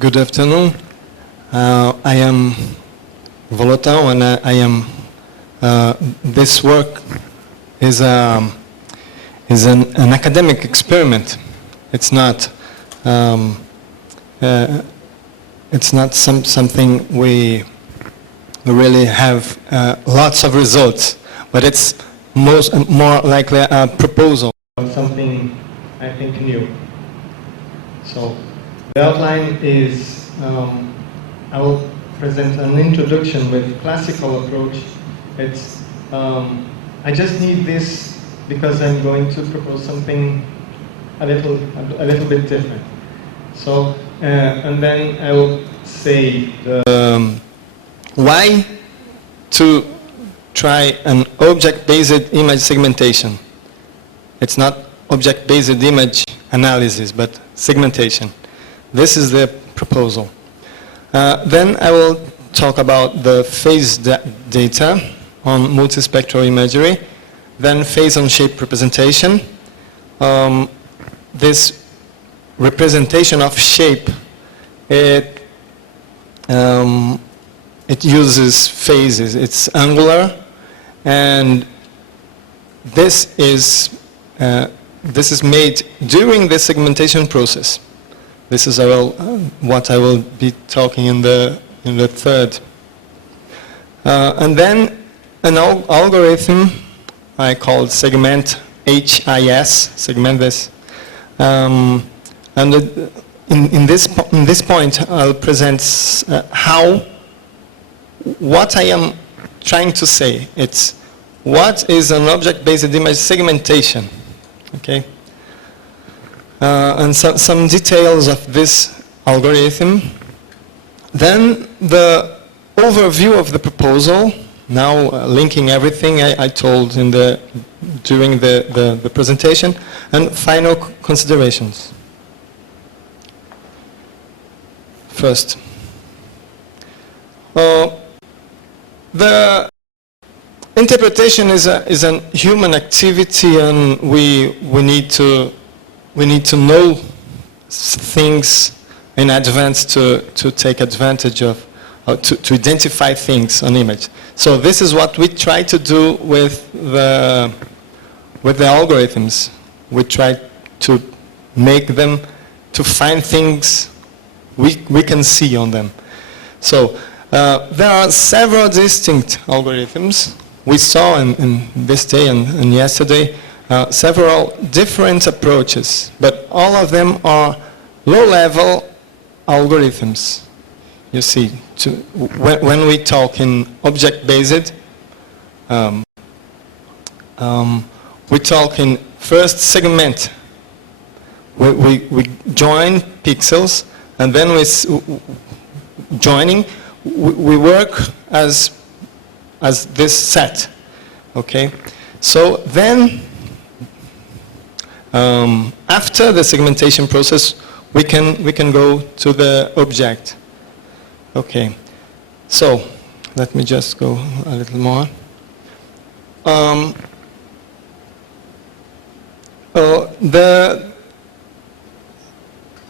Good afternoon. I am Volotão, and I am. This work is an academic experiment. It's not. It's not something we really have lots of results, but it's more likely a proposal of something I think new. So the outline is I will present an introduction with classical approach. It's I just need this because I'm going to propose something a little bit different. So and then I will say why to try an object-based image segmentation. It's not object-based image analysis, but segmentation. This is the proposal. Then I will talk about the phase data on multispectral imagery, then phase on shape representation. This representation of shape, it uses phases. It's angular, and this is made during the segmentation process. This is what I will be talking in the third. And then an algorithm I called segment HIS, segment this. And in this point, I'll present what I am trying to say. It's what is an object-based image segmentation, okay? And some details of this algorithm. Then the overview of the proposal, now linking everything I told during the presentation, and final considerations. First, the interpretation is an human activity, and we need to know things in advance to take advantage of, to identify things on image. So this is what we try to do with the algorithms. We try to make them to find things we can see on them. So there are several distinct algorithms. We saw in this day and yesterday several different approaches, but all of them are low-level algorithms. You see, when we talk in object-based, we talk in first segment. We join pixels, and then we work as this set. Okay, so then after the segmentation process, we can go to the object. Okay, so let me just go a little more.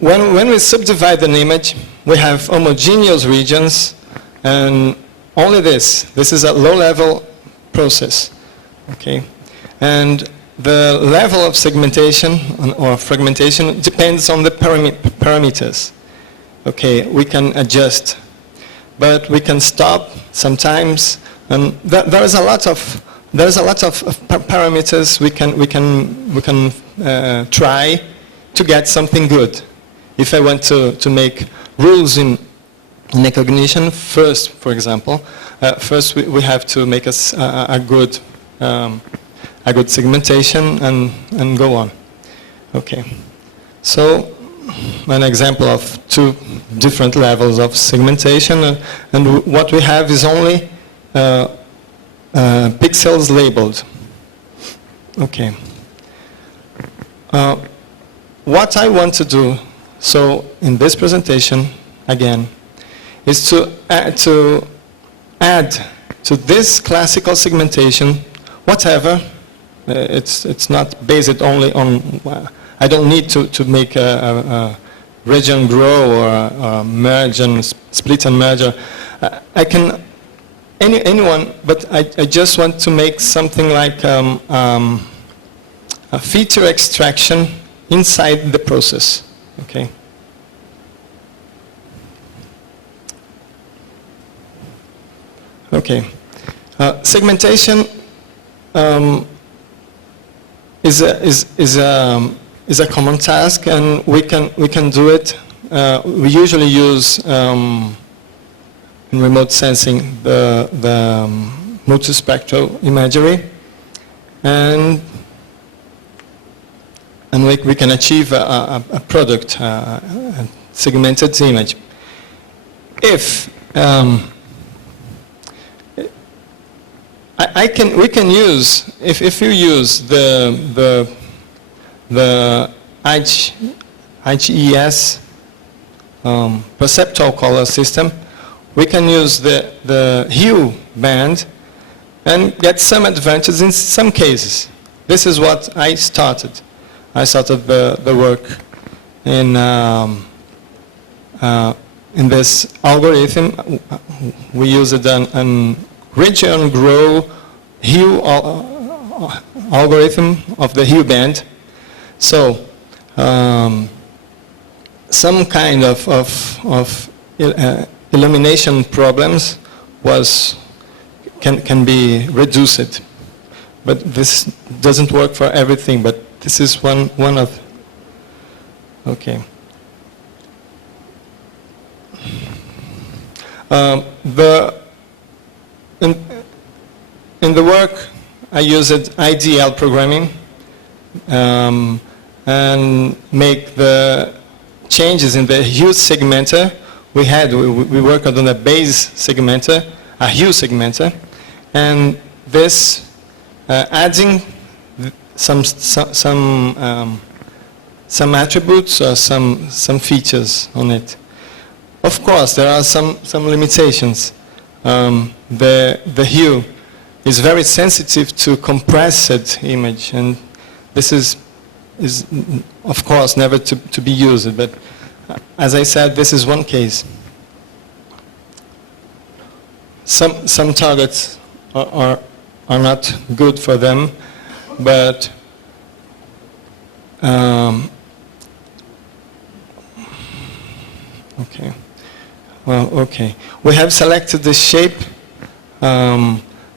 When we subdivide an image, we have homogeneous regions, and only this is a low-level process. Okay, and the level of segmentation or fragmentation depends on the parameters. Okay, we can adjust, but we can stop sometimes, and there is a lot of parameters we can try to get something good. If I want to make rules in recognition, first, for example, first we have to make a good segmentation and go on. Okay, so an example of two different levels of segmentation, and what we have is only pixels labeled. Okay. What I want to do, so in this presentation, again, is to add to this classical segmentation whatever. It's not based only on. I don't need to make region grow or merge and split and merge. I can, anyone, but I just want to make something like a feature extraction inside the process, okay? Okay, segmentation is a common task, and we can do it. We usually use in remote sensing the multispectral imagery, and we can achieve a product, a segmented image. If we can use, if you use the IGES perceptual color system, we can use the hue band and get some advantage in some cases. This is what I started. I started the work in this algorithm. We used an region grow hue algorithm of the hue band. So some kind of illumination problems can be reduced, but this doesn't work for everything. But this is one of. Okay. In the work, I used IDL programming and make the changes in the hue segmenter. We worked on a base segmenter, a hue segmenter, and this adding some attributes or some features on it. Of course, there are some limitations. The hue is very sensitive to compressed image, and this is of course never to be used. But as I said, this is one case. Some targets are not good for them, but okay. Well, okay. We have selected the shape.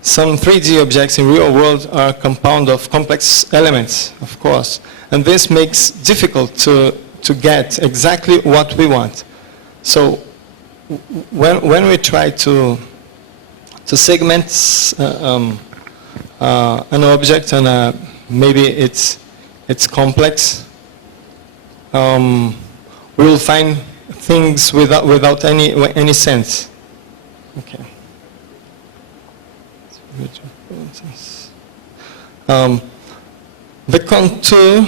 Some 3D objects in real world are a compound of complex elements, of course, and this makes difficult to get exactly what we want. So when we try to segment an object and maybe it's complex, we will find things without any sense. Okay. The contour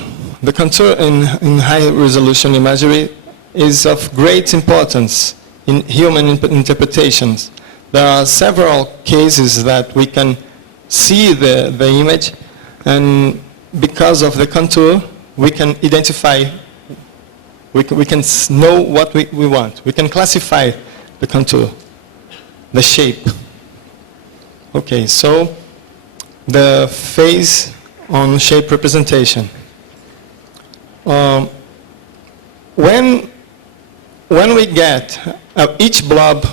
in high resolution imagery is of great importance in human interpretations. There are several cases that we can see the image, and because of the contour, we can identify, we can know what we want. We can classify the contour, the shape. Okay, so the phase on shape representation. When we get each blob,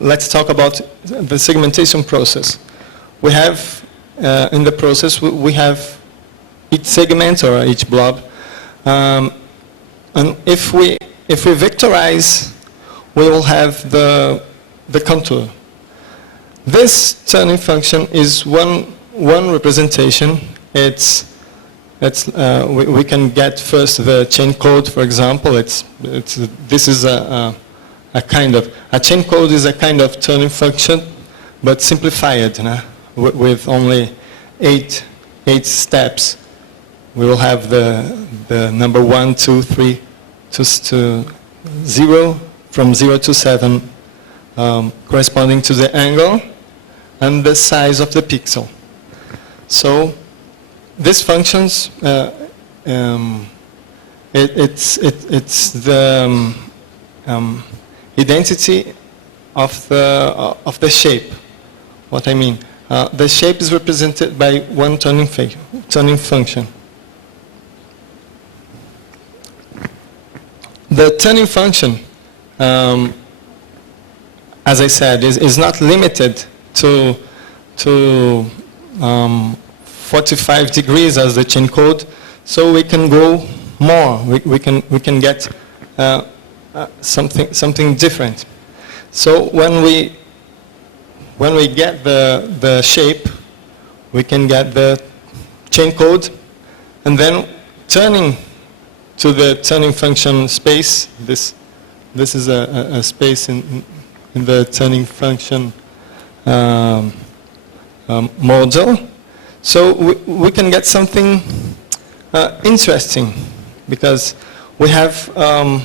let's talk about the segmentation process. We have, in the process, we have each segment or each blob. And if we vectorize, we will have the contour. This turning function is one representation. We can get first the chain code, for example. This is a chain code is a kind of turning function, but simplified, with only eight steps. We will have the number 1, 2, 3 to 0, from 0 to 7, corresponding to the angle and the size of the pixel. So these functions It's the identity of the shape. What I mean, the shape is represented by one turning function. The turning function, as I said, is not limited to 45 degrees as the chain code, so we can go more. We can get something different. So when we get the shape, we can get the chain code, and then turning to the turning function space. This is a space in the turning function model. So we can get something interesting, because we have a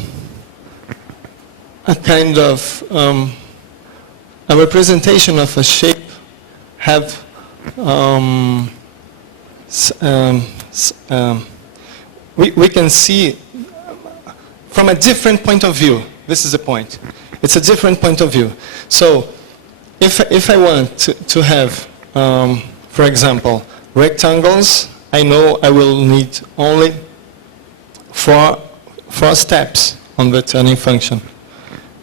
kind of a representation of a shape have we can see from a different point of view. This is the point. It's a different point of view. So if I want to have, for example, rectangles, I know I will need only four steps on the turning function.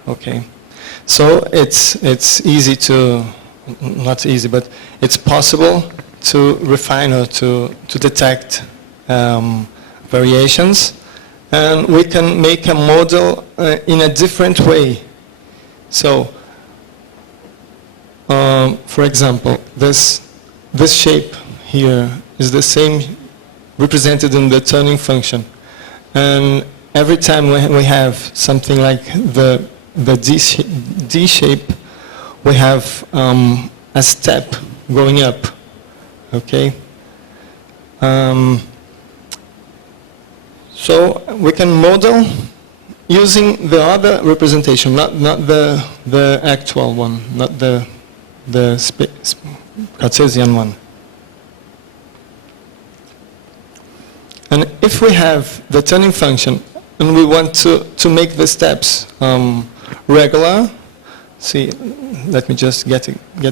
Okay. So it's easy to, not easy, but it's possible to refine or to detect variations, and we can make a model in a different way. So, for example, this shape here is the same represented in the turning function, and every time we have something like the D shape, we have a step going up. Okay. So we can model using the other representation, not the actual one, not the Cartesian one. And if we have the turning function and we want to make the steps regular, see, let me just get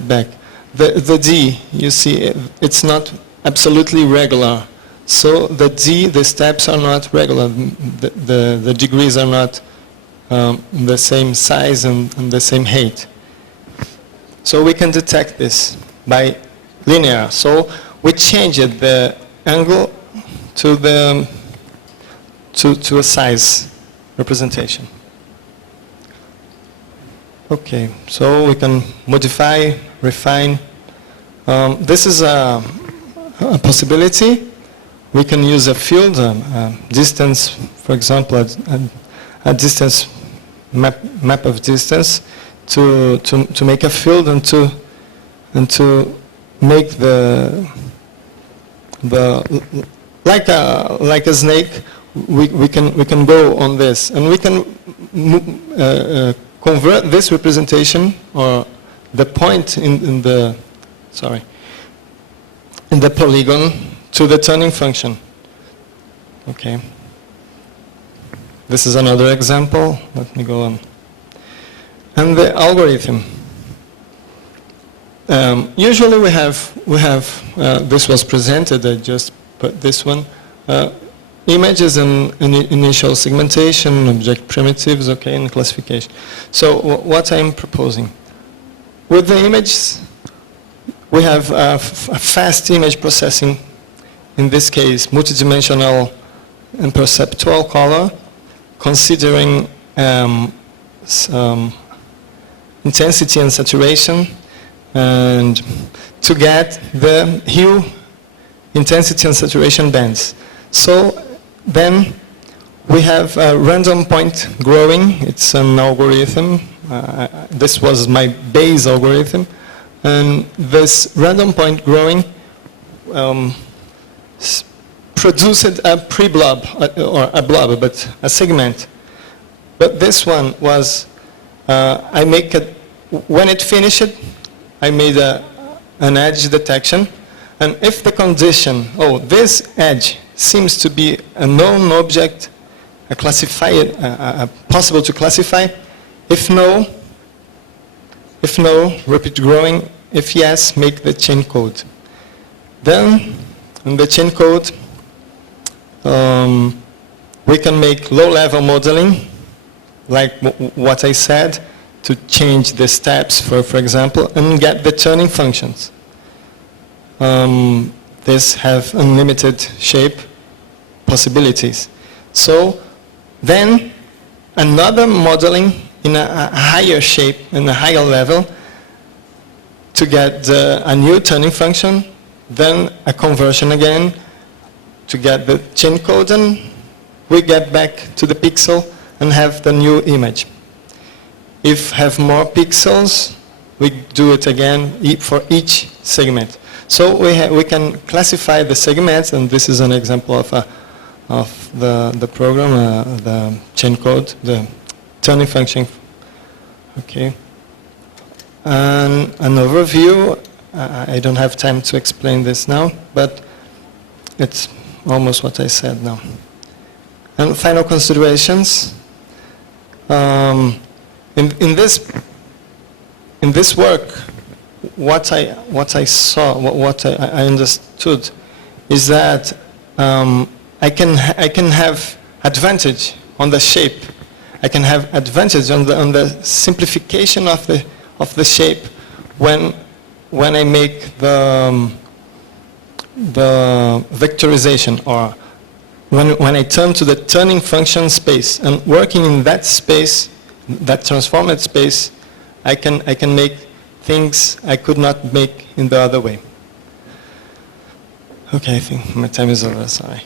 back. The D, you see, it's not absolutely regular. So the D, the steps are not regular. The degrees are not the same size and the same height. So we can detect this by linear. So we changed the angle to a size representation. Okay, so we can modify, refine. This is a possibility. We can use a field, distance, for example, a distance map of distance to make a field and to make the like a snake. We can go on this, and we can convert this representation, or the point in the polygon, to the turning function. Okay. This is another example. Let me go on. And the algorithm. Usually we have this was presented. I just put this one. Images and initial segmentation, object primitives, okay, and classification. So what I'm proposing, with the images, we have a fast image processing. In this case, multidimensional and perceptual color, considering intensity and saturation, and to get the hue, intensity and saturation bands. So then we have a random point growing. It's an algorithm. This was my base algorithm, and this random point growing produced a pre-blob, or a blob, but a segment. But this one was, when it finished, I made an edge detection, and if the condition, this edge seems to be a known object possible to classify? If no, repeat growing. If yes, make the chain code. Then, in the chain code, we can make low-level modeling, like what I said, to change the steps, for example, and get the turning functions. These have unlimited shape possibilities. So then another modeling in a higher shape, in a higher level, to get a new turning function, then a conversion again to get the chain code, and we get back to the pixel and have the new image. If have more pixels, we do it again for each segment. So we can classify the segments, and this is an example of the program, the chain code, the turning function. Okay. And an overview, I don't have time to explain this now, but it's almost what I said now. And final considerations. In this work, what I saw, what I understood, is that I can have advantage on the shape. I can have advantage on the simplification of the shape when I make the vectorization, or when I turn to the turning function space, and working in that space, that transformed space, I can make things I could not make in the other way. Okay, I think my time is over, sorry.